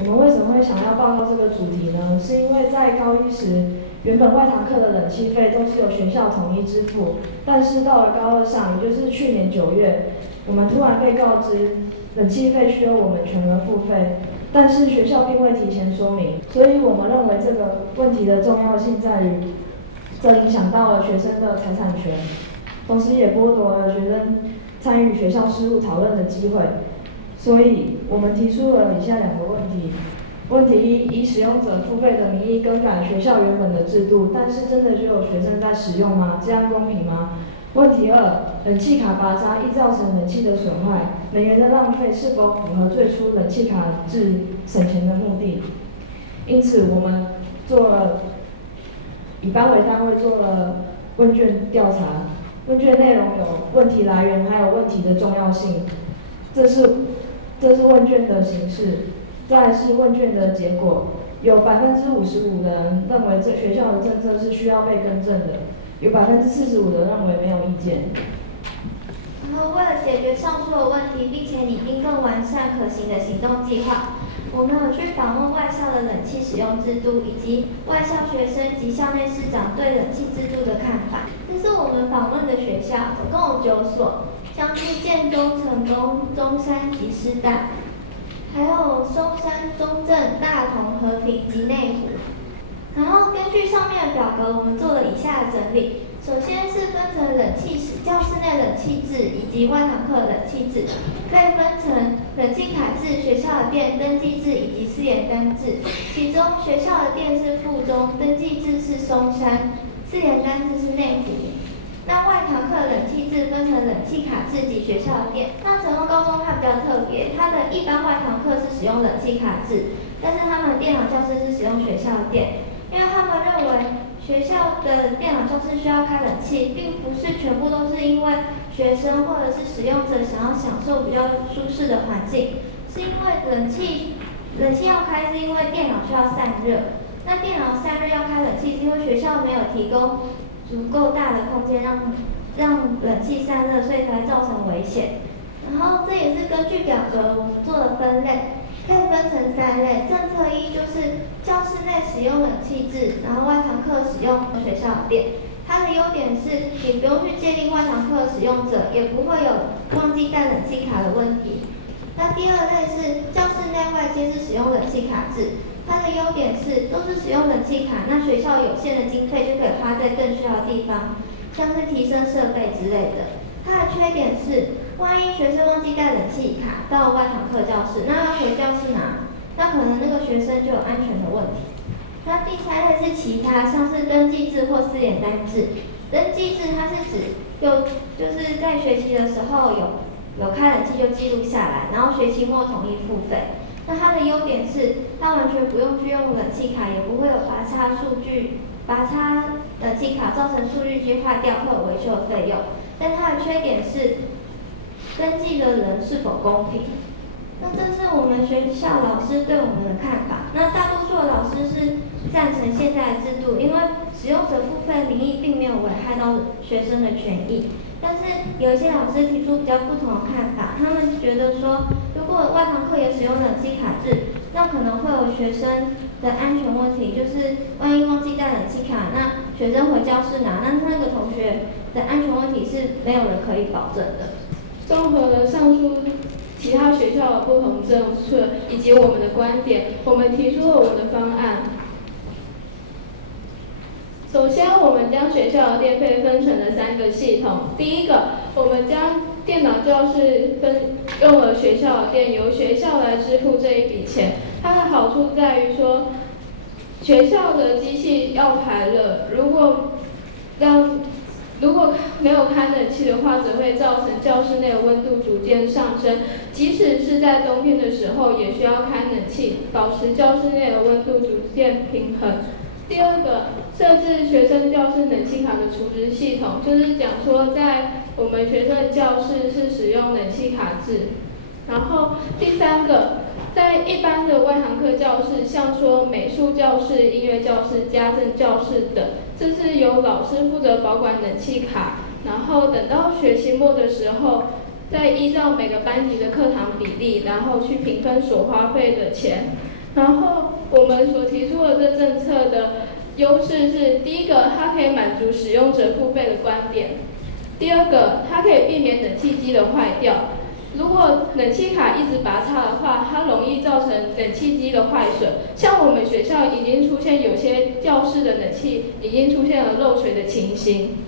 我们为什么会想要报告这个主题呢？是因为在高一时，原本外堂课的冷气费都是由学校统一支付，但是到了高二上，也就是去年9月，我们突然被告知冷气费需由我们全额付费，但是学校并未提前说明，所以我们认为这个问题的重要性在于，这影响到了学生的财产权，同时也剥夺了学生参与学校事务讨论的机会。所以，我们提出了以下2个问题。问题一：以使用者付费的名义更改学校原本的制度，但是真的就有学生在使用吗？这样公平吗？问题2：冷气卡拔插易造成冷气的损坏，能源的浪费是否符合最初冷气卡制省钱的目的？因此，我们以班为单位做了问卷调查，问卷内容有问题来源，还有问题的重要性。这是问卷的形式，再来是问卷的结果。有55%的人认为这学校的政策是需要被更正的，有45%的认为没有意见。然后，为了解决上述的问题，并且拟定更完善可行的行动计划，我们有去访问外校的冷气使用制度，以及外校学生及校内师长对冷气制度的看法。这是我们访问的学校，总共有9所。像是建中、成功、中山及师大，还有松山、中正、大同、和平及内湖。然后根据上面的表格，我们做了以下的整理。首先是分成冷气室、教室内冷气制以及外堂课冷气制，再分成冷气卡制、学校的电登记制以及4联单制。其中学校的电是附中，登记制是松山，4联单制是内湖。那外堂课冷气制分成冷气卡制及学校的电。那成功高中它比较特别，它的一般外堂课是使用冷气卡制，但是他们电脑教室是使用学校的电，因为他们认为学校的电脑教室需要开冷气，并不是全部都是因为学生或者是使用者想要享受比较舒适的环境，是因为冷气要开，是因为电脑需要散热。那电脑散热要开冷气，是因为学校没有提供足够大的空间让冷气散热，所以才造成危险。然后这也是根据表格我们做的分类，可以分成3类。政策1就是教室内使用冷气制，然后外堂课使用学校的电。它的优点是你不用去界定外堂课使用者，也不会有忘记带冷气卡的问题。那第2类是教室内外皆是使用冷气卡制。它的优点是都是使用冷气卡，那学校有限的经费就可以花在更需要的地方，像是提升设备之类的。它的缺点是，万一学生忘记带冷气卡到外堂课教室，那要回教室拿，那可能那个学生就有安全的问题。那第3类是其他，像是登记制或4联单制。登记制它是指就是在学期的时候有开冷气就记录下来，然后学期末统一付费。那它的优点是，它完全不用去用冷气卡，也不会有拔插冷气卡造成数据机坏掉或有维修的费用。但它的缺点是，登记的人是否公平？那这是我们学校老师对我们的看法。那大多数的老师是赞成现在的制度，因为使用者付费名义并没有危害到学生的权益。但是有一些老师提出比较不同的看法，他们觉得说，如果外堂课也使用冷气卡制，那可能会有学生的安全问题，就是万一忘记带冷气卡，那学生回教室拿，那个同学的安全问题是没有人可以保证的。综合了上述其他学校的不同政策以及我们的观点，我们提出了我们的方案。首先，我们将学校的电费分成了3个系统。第一个，我们将电脑教室用了学校的电，由学校来支付这一笔钱。它的好处在于说，学校的机器要排热，如果没有开冷气的话，则会造成教室内的温度逐渐上升。即使是在冬天的时候，也需要开冷气，保持教室内的温度逐渐平衡。第2个，设置学生教室冷气卡的储值系统，就是讲说在我们学生的教室是使用冷气卡制。然后第3个，在一般的外堂课教室，像说美术教室、音乐教室、家政教室等，这是由老师负责保管冷气卡，然后等到学期末的时候，再依照每个班级的课堂比例，然后去平分所花费的钱。然后我们所提出的这政策的优势是，第一个，它可以满足使用者付费的观点；第二个，它可以避免冷气机的坏掉。如果冷气卡一直拔插的话，它容易造成冷气机的坏损。像我们学校已经出现有些教室的冷气已经出现了漏水的情形。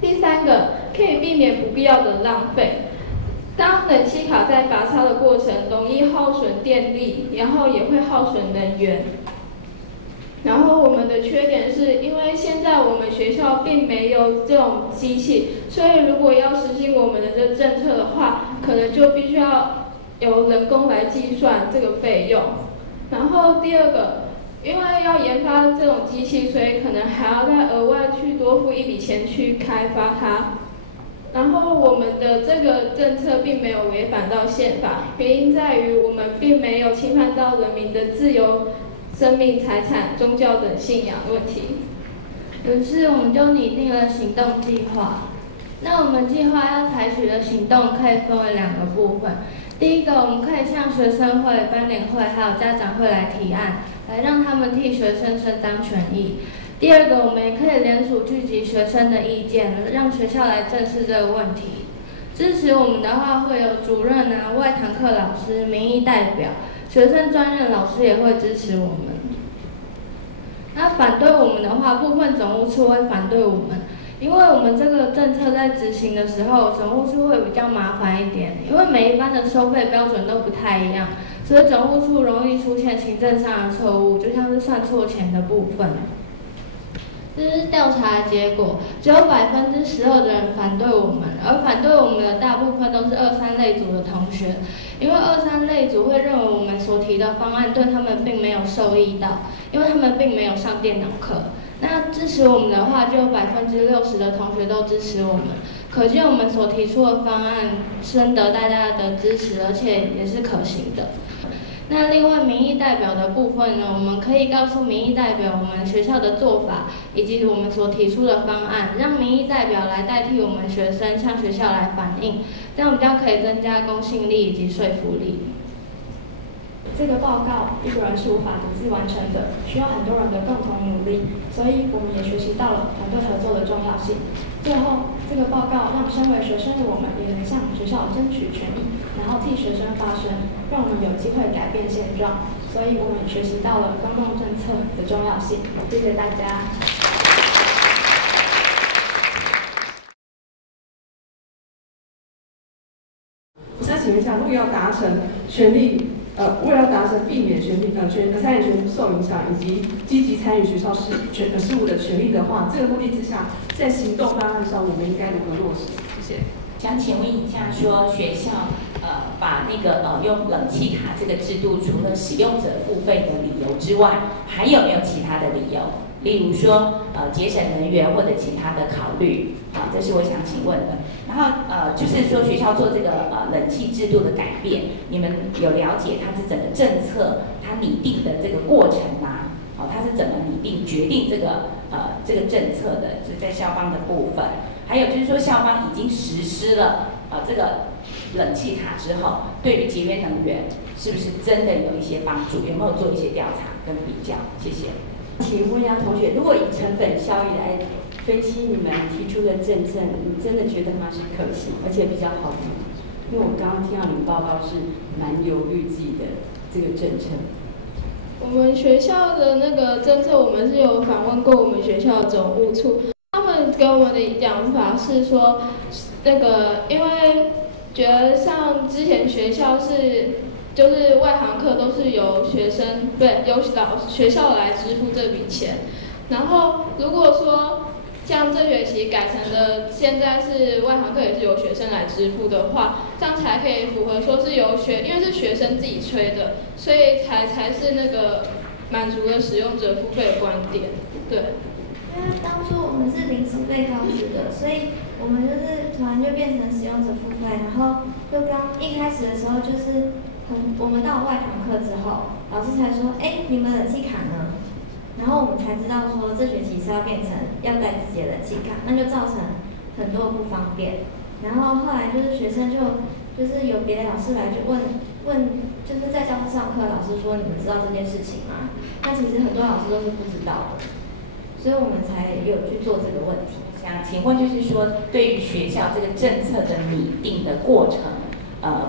第三个，可以避免不必要的浪费。当冷气卡在拔插的过程，容易耗损电力，然后也会耗损能源。然后我们的缺点是因为现在我们学校并没有这种机器，所以如果要实行我们的这政策的话，可能就必须要由人工来计算这个费用。然后第二个，因为要研发这种机器，所以可能还要再额外去多付一笔钱去开发它。然后我们的这个政策并没有违反到宪法，原因在于我们并没有侵犯到人民的自由、生命、财产、宗教等信仰问题。于是我们就拟定了行动计划。那我们计划要采取的行动可以分为2个部分。第一个，我们可以向学生会、班联会还有家长会来提案，来让他们替学生伸张权益。第二个，我们也可以联署聚集学生的意见，让学校来正视这个问题。支持我们的话，会有主任啊、外堂课老师、民意代表、学生专任老师也会支持我们。那反对我们的话，部分总务处会反对我们，因为我们这个政策在执行的时候，总务处会比较麻烦一点，因为每一班的收费标准都不太一样，所以总务处容易出现行政上的错误，就像是算错钱的部分。这是调查结果，只有12%的人反对我们，而反对我们的大部分都是2、3类组的同学，因为2、3类组会认为我们所提的方案对他们并没有受益到，因为他们并没有上电脑课。那支持我们的话，就有60%的同学都支持我们，可见我们所提出的方案深得大家的支持，而且也是可行的。那另外民意代表的部分呢，我们可以告诉民意代表我们学校的做法，以及我们所提出的方案，让民意代表来代替我们学生向学校来反映，这样比较可以增加公信力以及说服力。这个报告一个人是无法独自完成的，需要很多人的共同努力，所以我们也学习到了团队合作的重要性。最后，这个报告让身为学生的我们也能向学校争取权益，然后替学生发声，让我们有机会改变现状。所以我们学习到了公共政策的重要性。谢谢大家。我想请问一下，如果要达成为了达成避免参与权受影响以及积极参与学校事务的权利的话，这个目的之下，在行动方案上我们应该如何落实？谢谢。想请问一下，说学校把那个用冷气卡这个制度，除了使用者付费的理由之外，还有没有其他的理由？例如说节省能源或者其他的考虑，这是我想请问的。然后就是说学校做这个冷气制度的改变，你们有了解它是整个政策它拟定的这个过程吗？它是怎么拟定决定这个政策的？就是在校方的部分。还有就是说校方已经实施了这个冷气卡之后，对于节约能源是不是真的有一些帮助？有没有做一些调查跟比较？谢谢。请问一下同学，如果以成本效益来分析你们提出的政策，你真的觉得它是可行，而且比较好用？因为我刚刚听到你们报告是蛮有预计的这个政策。我们学校的那个政策，我们是有访问过我们学校的总务处，他们给我们的讲法是说，那个因为觉得像之前学校就是外行课都是由学校来支付这笔钱，然后如果说像这学期改成的现在是外行课也是由学生来支付的话，这样才可以符合说是因为是学生自己催的，所以才是那个满足了使用者付费的观点，对。因为当初我们是临时被告知的，所以我们就是突然就变成使用者付费，然后就刚一开始的时候就是我们到外堂课之后，老师才说，你们冷气卡呢？然后我们才知道说这学期是要变成要带自己的冷气卡，那就造成很多不方便。然后后来就是学生就就是有别的老师来去问，就是在教室上课，老师说你们知道这件事情吗？那其实很多老师都是不知道的，所以我们才有去做这个问题。想请问就是说，对于学校这个政策的拟定的过程，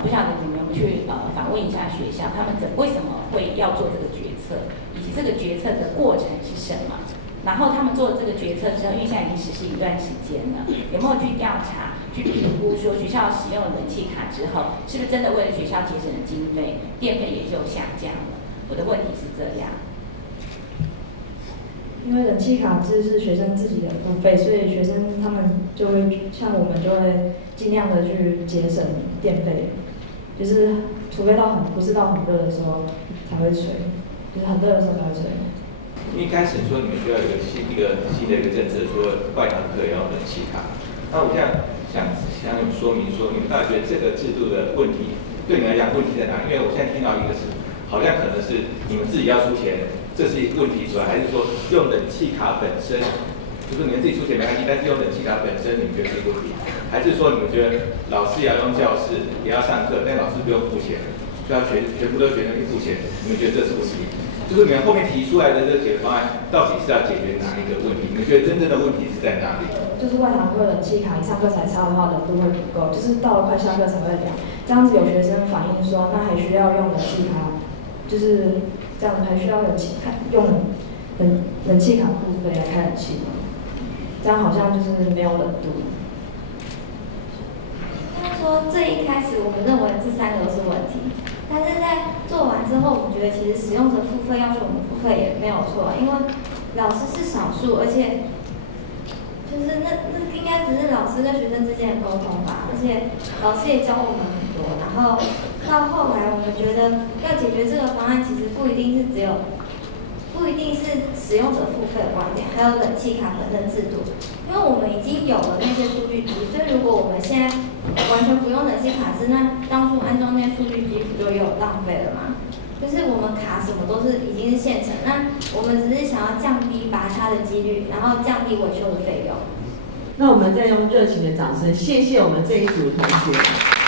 不晓得你们有没有去访问一下学校，他们为什么会要做这个决策，以及这个决策的过程是什么？然后他们做了这个决策之后，因为现在已经实施一段时间了，有没有去调查、去评估说学校使用了冷气卡之后，是不是真的为了学校节省了经费，电费也就下降了？我的问题是这样。因为冷气卡制是学生自己的付费，所以学生他们就会像我们就会尽量的去节省电费，就是除非不是到很热的时候才会吹，就是很热的时候才会吹。一开始说你们需要有一个新的一个政策，说外堂课要冷气卡。那我现在想有说明说，你们大家觉得这个制度的问题对你们来讲问题在哪？因为我现在听到一个是，好像可能是你们自己要出钱，这是一个问题出来，还是说用冷气卡本身，就是你们自己出钱没关系，但是用冷气卡本身你们觉得是问题，还是说你们觉得老师也要用教室，也要上课，但老师不用付钱，就要全部都学生去付钱，你们觉得这是问题？就是你们后面提出来的这个解决方案，到底是要解决哪一个问题？你们觉得真正的问题是在哪里？就是外堂课冷气卡，你上课才插的话，冷度会不够，就是到了快下课才会凉。这样子有学生反映说，那还需要用冷气卡，就是这样还需要用冷气卡付费来开冷气吗？这样好像就是没有冷度。他说最一开始我们认为这3个都是问题。但是在做完之后，我们觉得其实使用者付费要求我们付费也没有错，因为老师是少数，而且就是那应该只是老师跟学生之间的沟通吧，而且老师也教我们很多。然后到后来，我们觉得要解决这个方案，其实不一定是使用者付费的观点，还有冷气卡本身制度，因为我们已经有了那些数据集，所以如果我们现在完全不用冷气卡制，那当初安装那些数据集不就又浪费了吗？就是我们卡什么都是已经是现成，那我们只是想要降低拔插的几率，然后降低维修的费用。那我们再用热情的掌声，谢谢我们这一组同学。